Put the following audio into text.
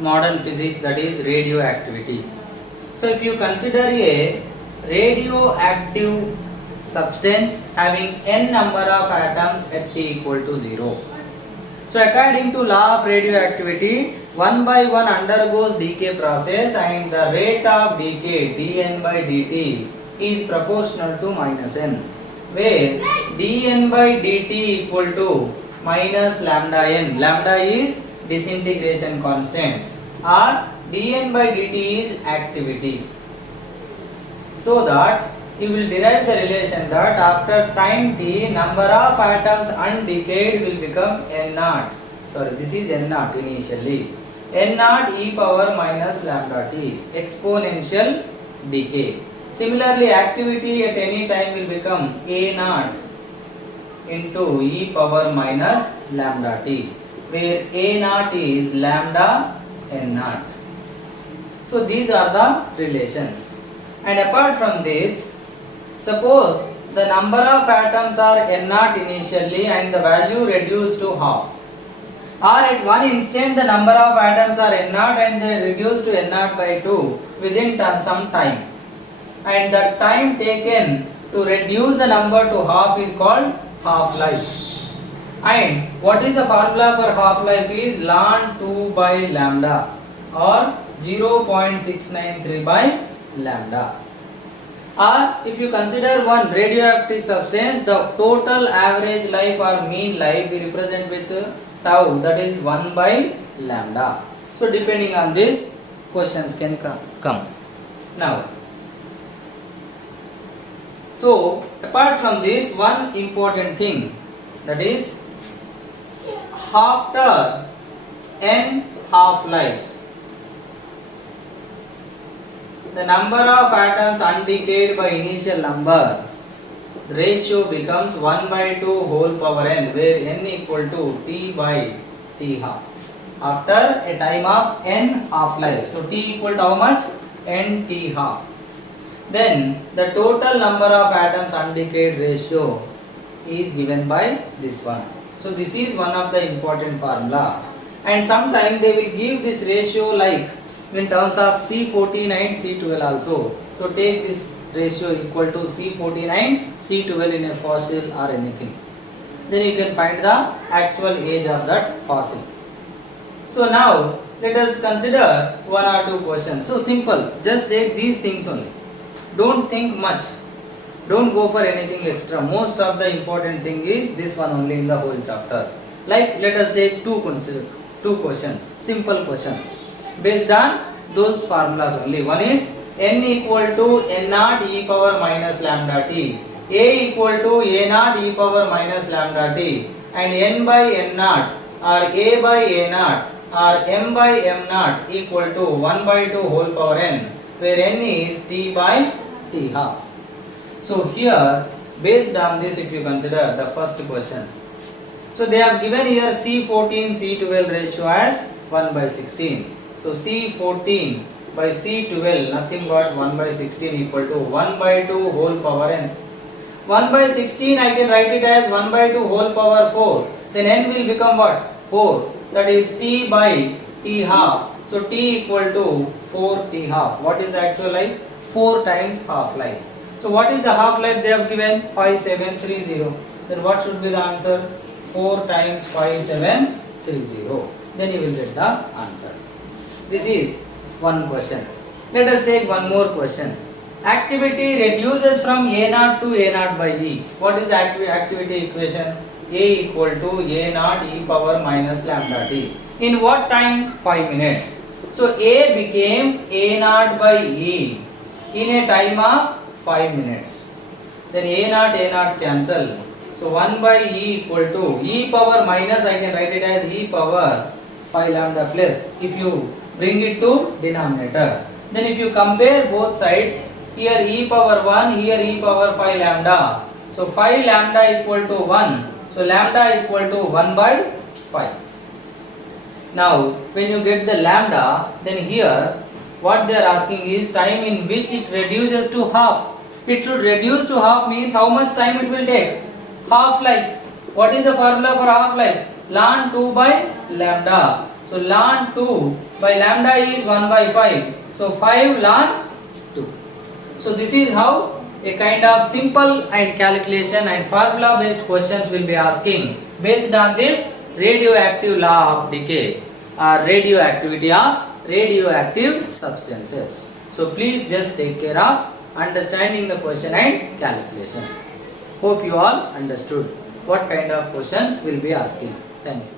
modern physics, that is radioactivity. So if you consider a radioactive substance having n number of atoms at t equal to 0. So according to law of radioactivity, one by one undergoes decay process and the rate of decay dN by dt is proportional to minus n, where dN by dt equal to minus lambda n. Lambda is disintegration constant or dN by dt is activity. So that you will derive the relation that after time t, number of atoms undecayed will become n naught. Sorry, this is n naught initially. N naught e power minus lambda t, exponential decay. Similarly, activity at any time will become a naught into e power minus lambda t, where a naught is lambda n naught. So these are the relations. And apart from this, suppose the number of atoms are n naught initially and the value reduced to half, or at one instant the number of atoms are n naught and they reduced to n naught by 2 within some time, and the time taken to reduce the number to half is called half-life. And what is the formula for half-life is ln 2 by lambda or 0.693 by lambda. Or if you consider one radioactive substance, the total average life or mean life we represent with tau, that is 1 by lambda. So depending on this, questions can come. Now, so apart from this, one important thing, that is after n half-lives, the number of atoms undecayed by initial number, the ratio becomes 1 by 2 whole power n, where n equal to t by t half. After a time of n half-life, so t equal to how much? N t half. Then the total number of atoms undecayed ratio is given by this one. So this is one of the important formula. And sometimes they will give this ratio like in terms of C14 and C12 also. So take this ratio equal to C14 and C12 in a fossil or anything. Then you can find the actual age of that fossil. So now let us consider one or two questions. So simple, just take these things only. Don't think much. Don't go for anything extra. Most of the important thing is this one only in the whole chapter. Like let us take two questions, simple questions based on those formulas only. One is n equal to n naught e power minus lambda t, a equal to a naught e power minus lambda t, and n by n naught or a by a naught or m by m naught equal to 1 by 2 whole power n, where n is t by t half. So here, based on this, if you consider the first question, so they have given here C14 C12 ratio as 1 by 16. So C14 by C12 nothing but 1 by 16 equal to 1 by 2 whole power n. 1 by 16 I can write it as 1 by 2 whole power 4. Then n will become what? 4. That is t by t half. So t equal to 4 t half. What is the actual life? 4 times half life. So what is the half life they have given? 5730. Then what should be the answer? 4 times 5730. Then you will get the answer. This is one question. Let us take one more question. Activity reduces from A naught to A naught by E. What is the activity equation? A equal to A naught e power minus lambda t. In what time? 5 minutes. So A became A naught by E in a time of 5 minutes. Then A naught cancel. So 1 by E equal to E power minus, I can write it as E power 5 lambda plus. If you bring it to denominator, then if you compare both sides, here e power 1, here e power 5 lambda. So 5 lambda equal to 1. So lambda equal to 1 by 5. Now when you get the lambda, then here what they are asking is time in which it reduces to half. It should reduce to half means how much time it will take? Half life. What is the formula for half life? Ln 2 by lambda. So ln 2 by lambda is 1 by 5. So 5 ln 2. So this is how a kind of simple and calculation and formula based questions will be asking based on this radioactive law of decay or radioactivity of radioactive substances. So please just take care of understanding the question and calculation. Hope you all understood what kind of questions will be asking. Thank you.